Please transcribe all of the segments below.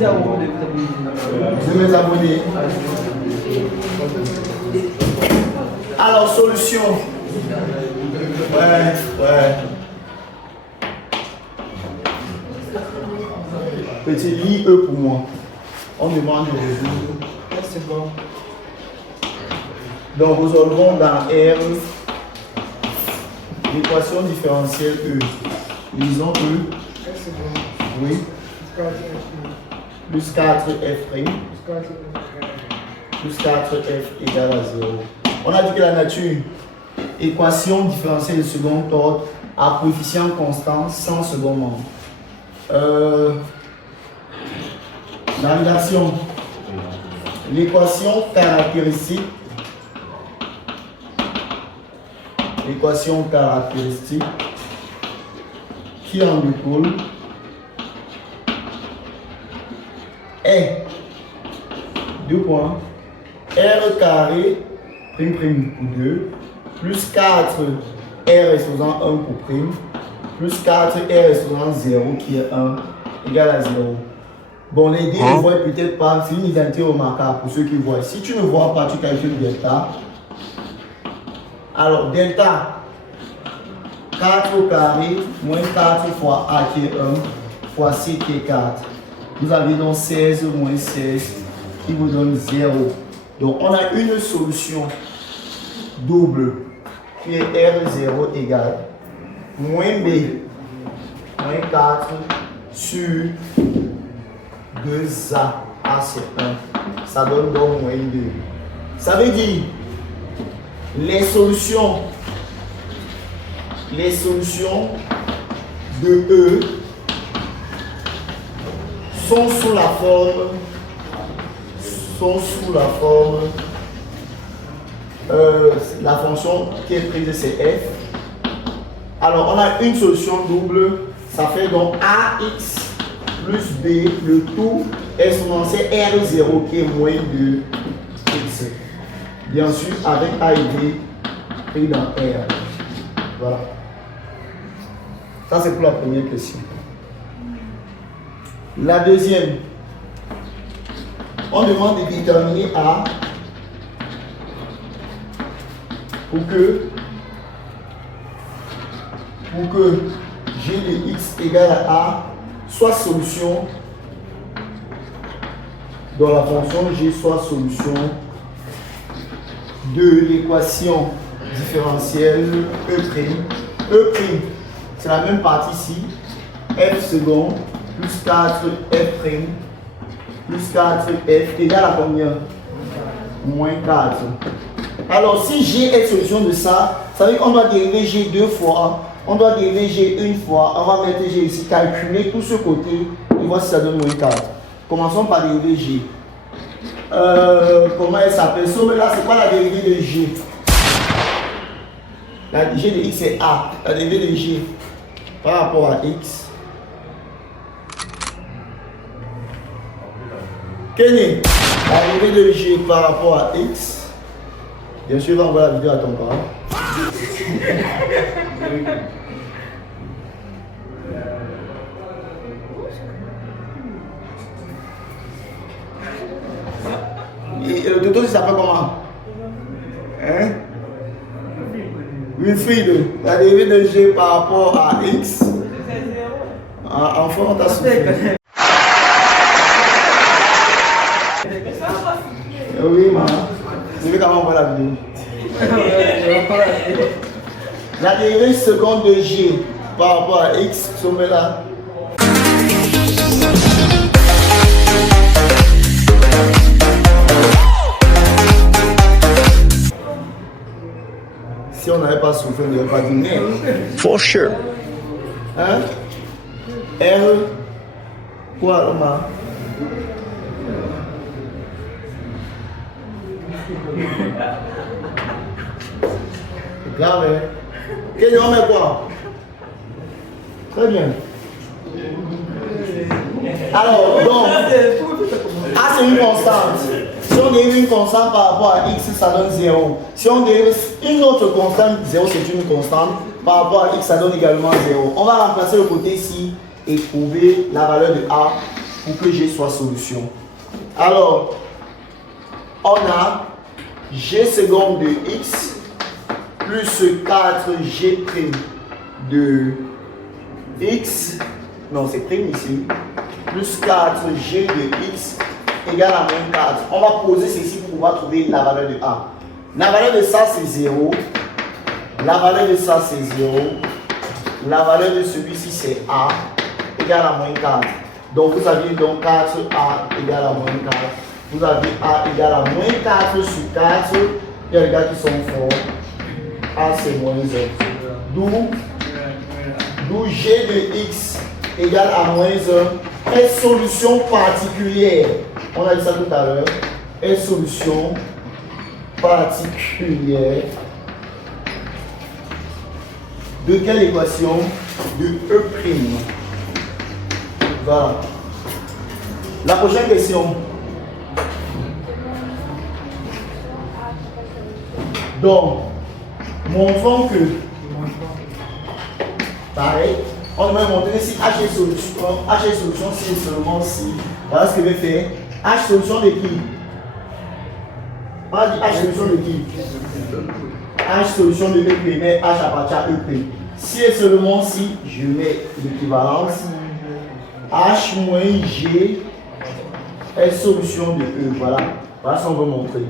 Vous mes abonnés. Alors, solution. Ouais. Petit lit E pour moi. On demande de résoudre. C'est bon. Donc, résolvons dans R l'équation différentielle E. Lisons E. Oui. Plus 4F'. Plus 4F égale à 0. On a dit que la nature, équation différentielle de second ordre à coefficient constant sans second membre. La rédaction, l'équation caractéristique qui en découle est 2 points R carré prime pour 2 plus 4 R exposant 1 pour prime plus 4 R exposant 0 qui est 1 égale à 0. Bon, les deux ne voient peut-être pas, c'est une identité remarquable pour ceux qui voient. Si tu ne vois pas, tu calcules delta. Alors, delta 4 au carré moins 4 fois A qui est 1 fois C qui est 4. Vous avez donc 16 moins 16 qui vous donne 0. Donc, on a une solution double qui est R0 égale moins B moins 4 sur 2A. A c'est 1. Ça donne donc moins 2. Ça veut dire les solutions de E sont sous la forme la fonction qui est prise c'est F. Alors on a une solution double, ça fait donc AX plus B, le tout exponentiel R0 qui est moins 2X. Bien sûr avec A et B pris dans R. Voilà. Ça c'est pour la première question. La deuxième, on demande de déterminer A pour que G de X égale à A soit solution, dans la fonction G soit solution de l'équation différentielle E'. C'est la même partie ici. F second plus 4F' plus 4F égale à combien? Moins 4. Alors si G est solution de ça, ça veut dire qu'on doit dériver G deux fois. On doit dériver G une fois. On va mettre G ici, calculer tout ce côté et voir si ça donne moins 4. Commençons par dériver G. Comment elle s'appelle? Somme là, c'est quoi la dérivée de G? La G de X c'est A. La dérivée de G par rapport à X. Kenny, la dérivée de G par rapport à X. Bien sûr, on va envoyer la vidéo à ton parent. Et le tuto, il s'appelle comment? Hein? Wilfried, la dérivée de G par rapport à X. Enfant, on t'a soufflé. Oui, maman. Je vais quand même voir la vidéo. La dérivée seconde de G par rapport à X, sommet là. Si on n'avait pas soufflé, on n'aurait pas dit merde. For sure. Hein? R. Quoi, Roma? C'est grave, hein? Quel nom est quoi? Très bien. Alors, donc, A c'est une constante. Si on dérive une constante par rapport à X, ça donne 0. Si on dérive une autre constante, 0 c'est une constante, par rapport à X, ça donne également 0. On va remplacer le côté ici et trouver la valeur de A pour que G soit solution. Alors, on a G seconde de X plus 4G prime de X, non c'est prime ici, plus 4G de X égale à moins 4. On va poser ceci pour pouvoir trouver la valeur de A. La valeur de ça c'est 0, la valeur de ça c'est 0, la valeur de celui-ci c'est A égale à moins 4. Donc vous avez donc 4A égale à moins 4. Vous avez A égale à moins 4 sur 4. Il y a les gars qui sont forts. A c'est moins 1. D'où G de X égale à moins 1 est solution particulière. On a dit ça tout à l'heure. Est solution particulière de quelle équation? De E'. Voilà. La prochaine question. Donc, montrons que, pareil, on va montrer si H est solution, si et seulement si. Voilà ce que je vais faire. H solution de qui? On a dit H solution de qui? H solution de E', mais H appartient à E'. Si et seulement si, je mets l'équivalence. H moins G est solution de E. Voilà. Voilà ce qu'on veut montrer.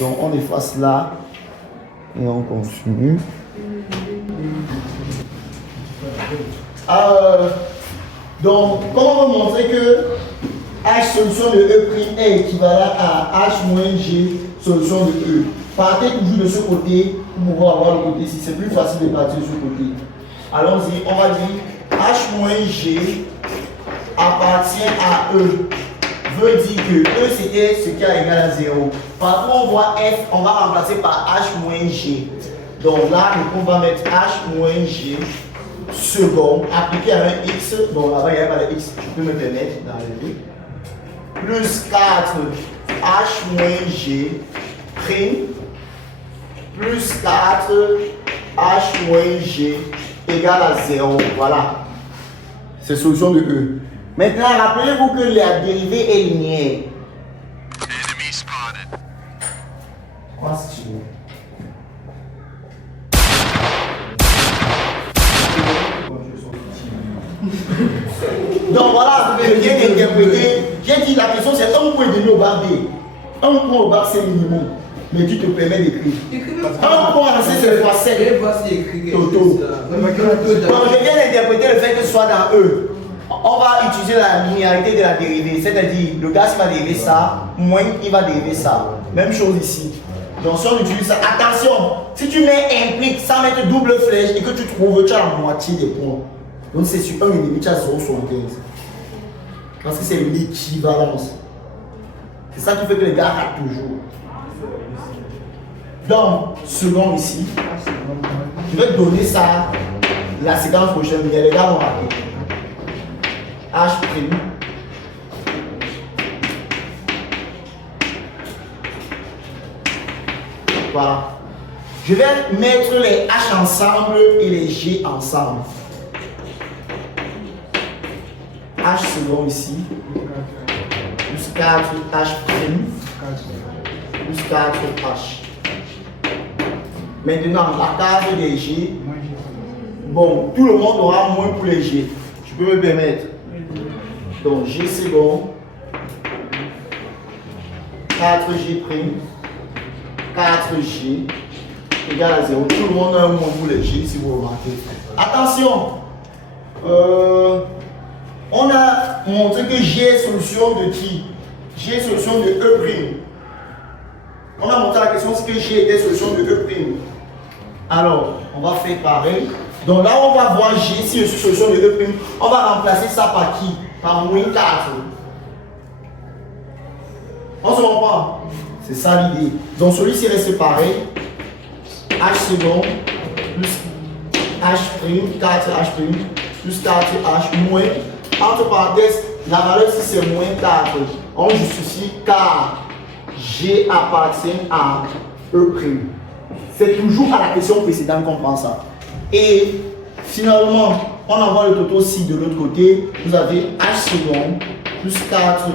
Donc on efface là. Et on continue. Donc, comment on va montrer que H solution de E' est équivalent à H moins G solution de E? Partez toujours de ce côté pour pouvoir avoir le côté ici. C'est plus facile de partir de ce côté. Allons-y, on va dire H moins G appartient à E. Veut dire que E c'était ce qui est égal à 0. Par contre, on voit F, on va remplacer par H moins G. Donc là, on va mettre H moins G second appliqué à un X. Donc là-bas, il n'y a pas de X, je peux me permettre d'enlever. Plus 4 H moins G prime plus 4 H moins G égale à 0. Voilà. C'est solution de E. Maintenant, rappelez-vous que la dérivée est linéaire. Donc voilà, je viens d'interpréter. J'ai dit la question c'est 1 point demi au bar B. 1 point au bar c'est minimum. Mais tu te permets d'écrire. 1 point en C c'est fois 7. Toto. Donc je viens d'interpréter le fait que ce soit dans E. On va utiliser la linéarité de la dérivée, c'est-à-dire le gaz va dériver ça, moins il va dériver ça. Même chose ici. Donc si on utilise ça, attention, si tu mets implique sans mettre double flèche et que tu trouves, tu as la moitié des points. Donc c'est sur 1,5, tu as 0,75. Parce que c'est l'équivalence. C'est ça qui fait que les gars ratent toujours. Donc, selon ici, je vais te donner ça la séquence prochaine, mais les gars vont rater. H'. Voilà. Je vais mettre les H ensemble et les G ensemble. H second ici. Plus 4 H'. Plus 4 H. Maintenant, la case des G. Bon, tout le monde aura moins pour les G. Je peux me permettre. Donc G second, 4G prime, 4G égale à 0. Tout le monde a un moins pour les G si vous remarquez. Attention, on a montré que G est solution de qui? G est solution de E'. On a montré la question si que G était solution de E'. Alors, on va faire pareil. Donc là, on va voir G si je suis solution de E'. On va remplacer ça par qui? Par moins 4. On se comprend? C'est ça l'idée. Donc celui-ci reste pareil. H second plus H', 4H', plus 4H moins. Entre parenthèses, la valeur ici c'est moins 4. On justifie car G appartient à E'. C'est toujours à la question précédente qu'on prend ça. Et finalement, on envoie le toto si de l'autre côté, vous avez H second plus 4H',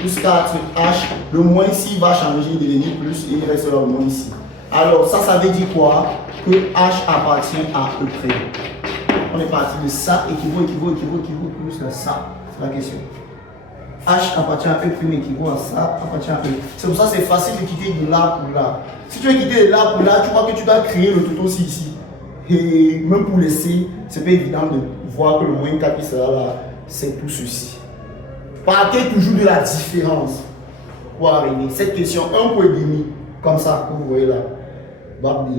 plus 4H. Le moins ici va changer, devenir plus, et il reste là le moins ici. Alors, ça veut dire quoi? Que H appartient à E'. On est parti de ça, équivaut plus à ça. C'est la question. H appartient à E', équivaut à ça, appartient à E. C'est pour ça que c'est facile de quitter de là pour là. Si tu veux quitter de là pour là, tu vois que tu dois créer le tout aussi ici. Et même pour laisser, c'est pas évident de voir que le moins 4 qui sera là, c'est tout ceci. Partez toujours de la différence pour arriver. Cette question, 1,5 point, comme ça, que vous voyez là. Barre B,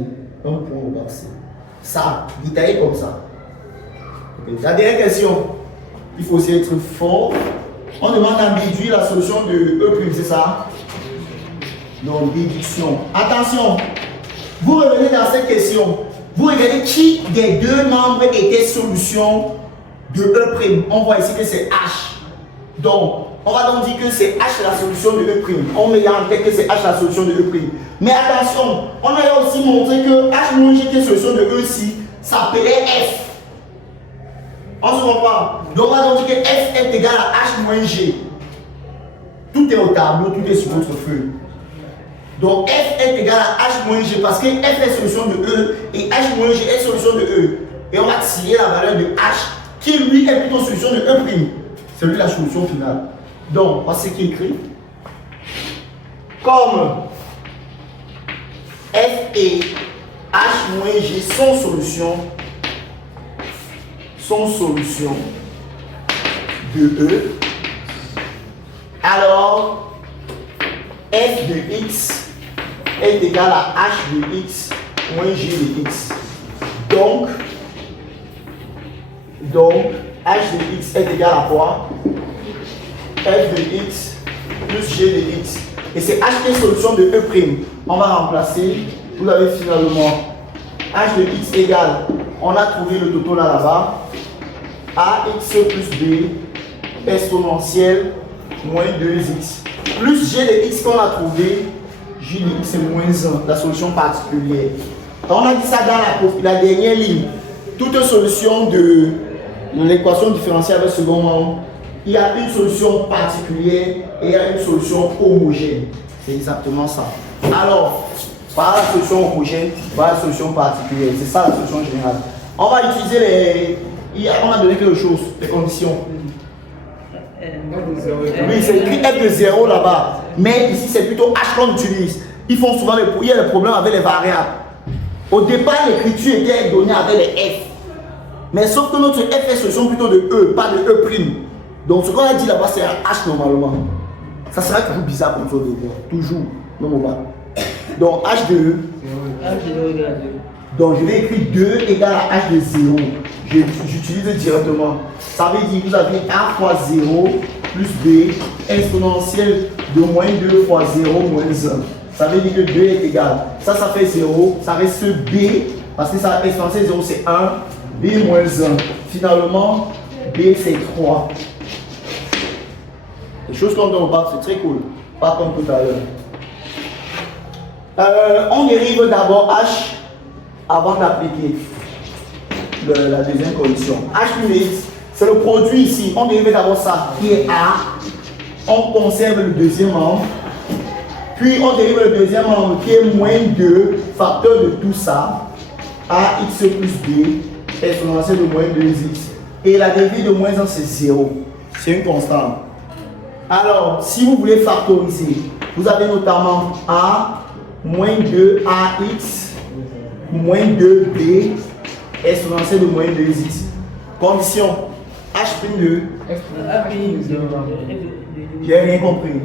1 point au barre C. Ça, détaillé comme ça. Okay. La dernière question, il faut aussi être fort. On demande à déduire la solution de E', c'est ça? Donc, déduction. Attention, vous revenez dans cette question. Vous regardez qui des deux membres était solution de E'. On voit ici que c'est H. Donc, on va donc dire que c'est H la solution de E'. On met en tête que c'est H la solution de E'. Mais attention, on a aussi montré que H-G qui est solution de E ici s'appelait F. On se comprend? Donc, on va donc dire que F est égal à H-G. Tout est au tableau, tout est sur votre feuille. Donc, F est égal à H-G parce que F est solution de E et H-G est solution de E. Et on va tirer la valeur de H qui lui est plutôt solution de E'. C'est lui la solution finale. Donc, voici ce qui est écrit. Comme F et H-G sont solution de E, alors F de X est égal à H de X moins G de X. Donc H de X est égal à quoi? F de X plus G de X. Et c'est H qui est solution de E'. On va remplacer, vous avez finalement H de X égale, on a trouvé le total là-bas, AX plus B exponentielle moins 2x plus G de X qu'on a trouvé, J de X c'est moins 1, la solution particulière. On a dit ça dans la dernière ligne. Toute solution de l'équation différentielle avec second membre, il y a une solution particulière et il y a une solution homogène. C'est exactement ça. Alors, par la solution homogène, par la solution particulière. C'est ça la solution générale. On va utiliser les... On a donné quelque chose, les conditions. Oui, c'est écrit F de 0 là-bas. Mais ici, c'est plutôt H qu'on utilise. Ils font souvent il y a des problèmes avec les variables. Au départ, l'écriture était donnée avec les F. Mais sauf que notre F est solution plut'ôt de E, pas de E'. Donc ce qu'on a dit là-bas, c'est un H normalement. Ça sera toujours bizarre comme ça de voir. Toujours. Non, non, pas. Donc H de E. Donc je vais écrire 2 égale à H de 0. J'utilise directement. Ça veut dire que vous avez A fois 0 plus B exponentielle de moins 2 fois 0 moins 1. Ça veut dire que 2 est égal. Ça fait 0. Ça reste B. Parce que ça exponentielle 0 c'est 1. B moins 1. Finalement, B c'est 3. Les choses qu'on donne au bac, c'est très cool. Pas comme tout à l'heure. On dérive d'abord H avant d'appliquer la deuxième condition. H plus X, c'est le produit ici. On dérive d'abord ça qui est A. On conserve le deuxième membre. Puis on dérive le deuxième membre qui est moins 2, facteur de tout ça. AX plus B, exponentielle de moins 2x. Et la dérivée de moins 1, c'est 0. C'est une constante. Alors, si vous voulez factoriser, vous avez notamment A moins 2AX moins 2B exponentielle de moins 2x. Condition H' de j'ai rien compris.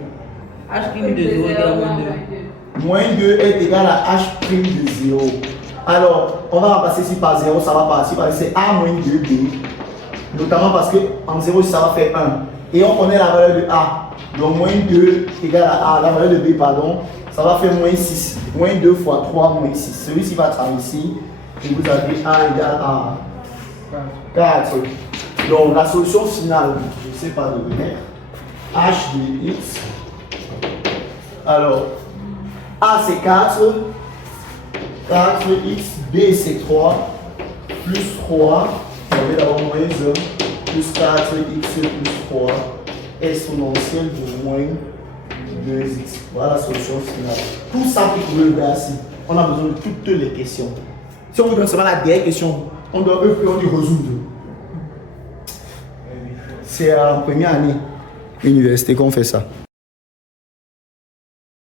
H' de 0 égale à moins 2 est égal à H' de 0. Alors, on va remplacer ici par 0, ça va partir par ici A moins 2B. Notamment parce que en 0, ça va faire 1. Et on connaît la valeur de A. Donc, moins 2 égale à A, la valeur de B, pardon. Ça va faire moins 6. Moins 2 fois 3, moins 6. Celui-ci va être ici. Et vous avez A égale à 4. Donc, la solution finale, je ne sais pas de mettre. H de X. Alors, A c'est 4. 4x, B c'est 3. Plus 3. Vous avez d'abord moins 1. Plus 4x plus 3. exponentielle de moins 2x. Voilà la solution finale. Tout ça pour trouver le B assis. On a besoin de toutes les questions. Si on vous donne seulement la dernière question, on doit on dit résoudre. C'est en première année université qu'on fait ça.